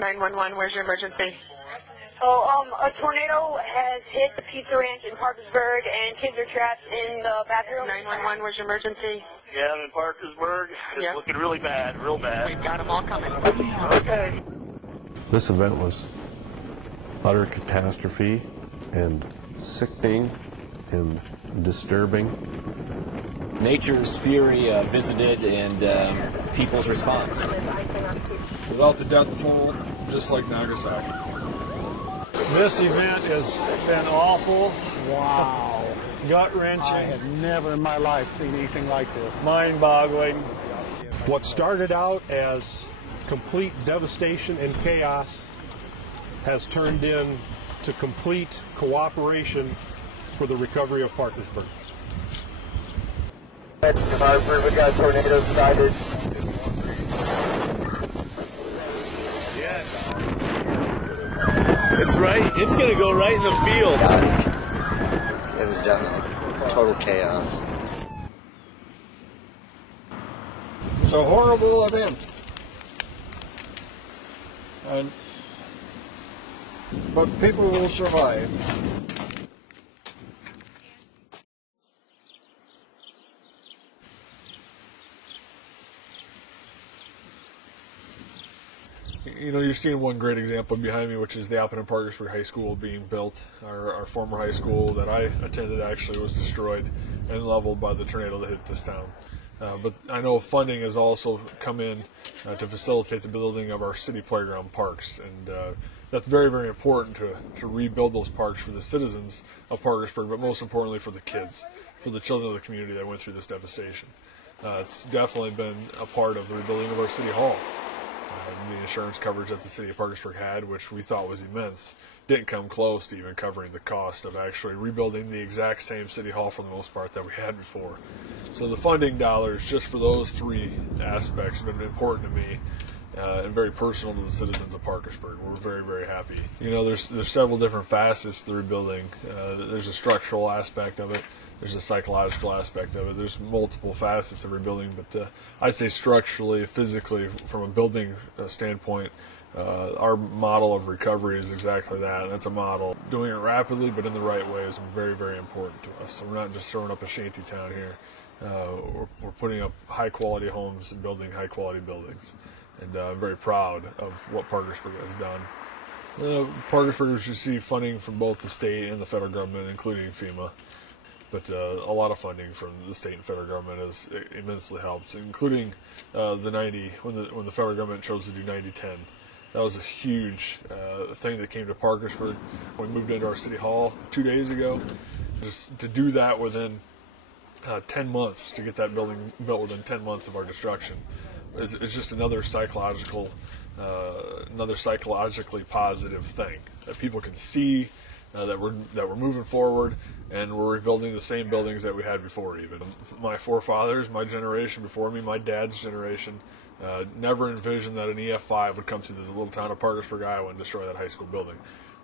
911, where's your emergency? A tornado has hit the Pizza Ranch in Parkersburg, and kids are trapped in the bathroom. 911, where's your emergency? Yeah, I'm in Parkersburg. It's looking really bad, real bad. We've got them all coming. Okay. This event was utter catastrophe and sickening and disturbing. Nature's fury visited and people's response. Without the death toll, just like Nagasaki. This event has been awful. Wow. Gut-wrenching. I have never in my life seen anything like this. Mind-boggling. What started out as complete devastation and chaos has turned into complete cooperation for the recovery of Parkersburg. New Hartford, we got tornadoes sighted. Yes. It's right. It's going to go right in the field. It was definitely total chaos. It's a horrible event. But people will survive. You know, you're seeing one great example behind me, which is the Appleton Parkersburg High School being built. Our former high school that I attended actually was destroyed and leveled by the tornado that hit this town. But I know funding has also come in to facilitate the building of our city playground parks, and that's very, very important to rebuild those parks for the citizens of Parkersburg, but most importantly for the kids, for the children of the community that went through this devastation. It's definitely been a part of the rebuilding of our city hall. The insurance coverage that the city of Parkersburg had, which we thought was immense, didn't come close to even covering the cost of actually rebuilding the exact same city hall for the most part that we had before. So the funding dollars just for those three aspects have been important to me and very personal to the citizens of Parkersburg. We're very, very happy. You know, there's several different facets to the rebuilding. There's a structural aspect of it. There's a psychological aspect of it. There's multiple facets of rebuilding, but I'd say structurally, physically, from a building standpoint, our model of recovery is exactly that. And it's a model. Doing it rapidly, but in the right way, is very, very important to us. So we're not just throwing up a shanty town here. We're putting up high-quality homes and building high-quality buildings. And I'm very proud of what Parkersburg has done. Parkersburgers receive funding from both the state and the federal government, including FEMA. But a lot of funding from the state and federal government has immensely helped, including when the federal government chose to do 90-10. That was a huge thing that came to Parkersburg. We moved into our city hall 2 days ago. Just to do that within 10 months, to get that building built within 10 months of our destruction, is just another psychologically positive thing that people can see. That we're moving forward, and we're rebuilding the same buildings that we had before. Even my forefathers, my generation before me, my dad's generation, never envisioned that an EF5 would come through the little town of Parkersburg, Iowa, and destroy that high school building.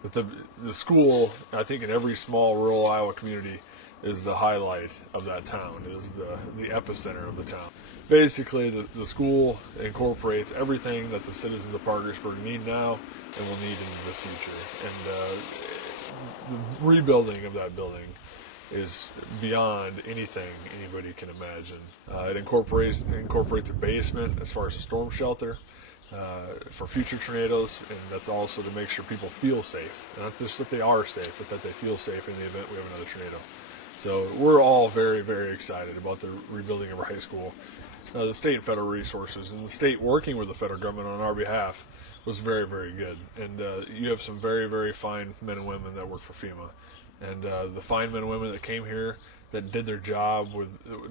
But the school, I think, in every small rural Iowa community, is the highlight of that town, is the epicenter of the town. Basically, the school incorporates everything that the citizens of Parkersburg need now and will need in the future. And the rebuilding of that building is beyond anything anybody can imagine. It incorporates a basement as far as a storm shelter for future tornadoes, and that's also to make sure people feel safe. Not just that they are safe, but that they feel safe in the event we have another tornado. So we're all very, very excited about the rebuilding of our high school. The state and federal resources, and the state working with the federal government on our behalf, was very, very good. And you have some very, very fine men and women that work for FEMA. And the fine men and women that came here that did their job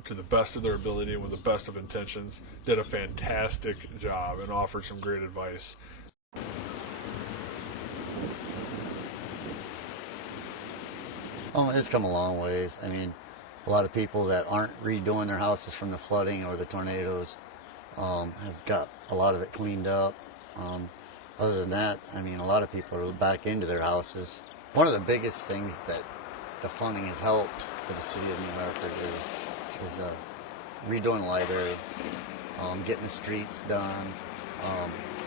to the best of their ability and with the best of intentions, did a fantastic job and offered some great advice. Oh, it's come a long ways. I mean, a lot of people that aren't redoing their houses from the flooding or the tornadoes have got a lot of it cleaned up. Other than that, I mean, a lot of people are back into their houses. One of the biggest things that the funding has helped for the city of New Hartford is redoing the library, getting the streets done,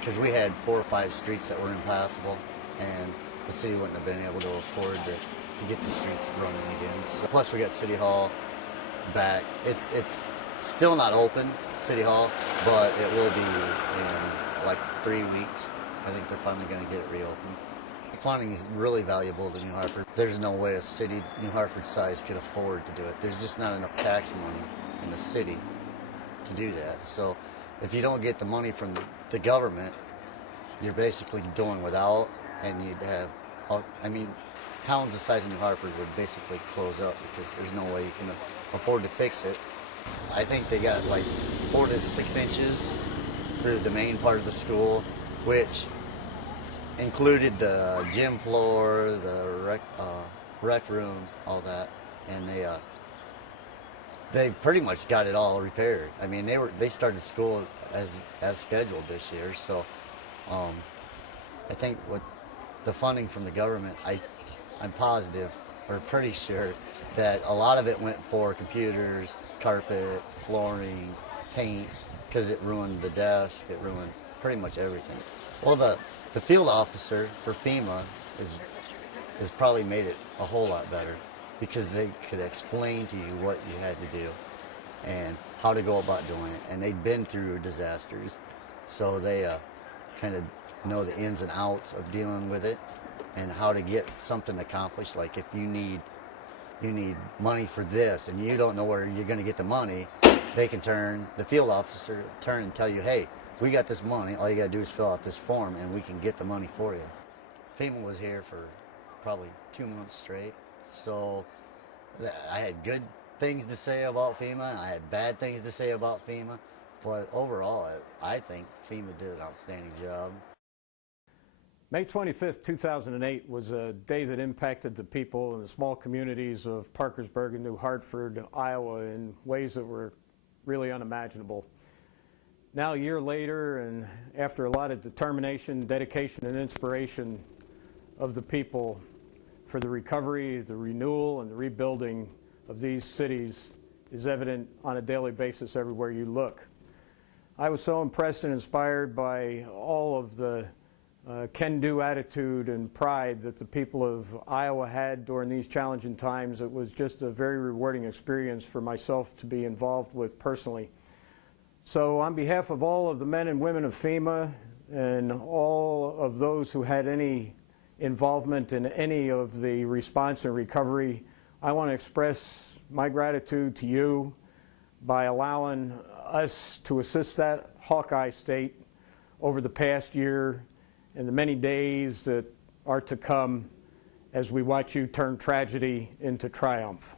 because we had 4 or 5 streets that were impassable, and the city wouldn't have been able to afford to get the streets running again. So, plus we got City Hall back. It's still not open, City Hall, but it will be in like 3 weeks. I think they're finally going to get it reopened. Funding is really valuable to New Hartford. There's no way a city New Hartford size could afford to do it. There's just not enough tax money in the city to do that. So if you don't get the money from the government, you're basically doing without, and you'd have, I mean, towns the size of New Hartford would basically close up because there's no way you can afford to fix it. I think they got like 4 to 6 inches through the main part of the school, which included the gym floor, the rec room, all that, and they pretty much got it all repaired. I mean, they started school as scheduled this year, so I think with the funding from the government, I'm positive or pretty sure that a lot of it went for computers, carpet, flooring, paint, because it ruined the desk, it ruined pretty much everything. Well, the field officer for FEMA has probably made it a whole lot better because they could explain to you what you had to do and how to go about doing it. And they've been through disasters, so they kind of know the ins and outs of dealing with it and how to get something accomplished. Like if you need money for this and you don't know where you're going to get the money, they can the field officer turn and tell you, hey, we got this money, all you got to do is fill out this form and we can get the money for you. FEMA was here for probably 2 months straight, so I had good things to say about FEMA, and I had bad things to say about FEMA, but overall I think FEMA did an outstanding job. May 25th, 2008 was a day that impacted the people in the small communities of Parkersburg and New Hartford, Iowa, in ways that were really unimaginable. Now, a year later, and after a lot of determination, dedication, and inspiration of the people for the recovery, the renewal, and the rebuilding of these cities is evident on a daily basis everywhere you look. I was so impressed and inspired by all of the can-do attitude and pride that the people of Iowa had during these challenging times. It was just a very rewarding experience for myself to be involved with personally. So on behalf of all of the men and women of FEMA and all of those who had any involvement in any of the response and recovery, I want to express my gratitude to you by allowing us to assist that Hawkeye state over the past year and the many days that are to come as we watch you turn tragedy into triumph.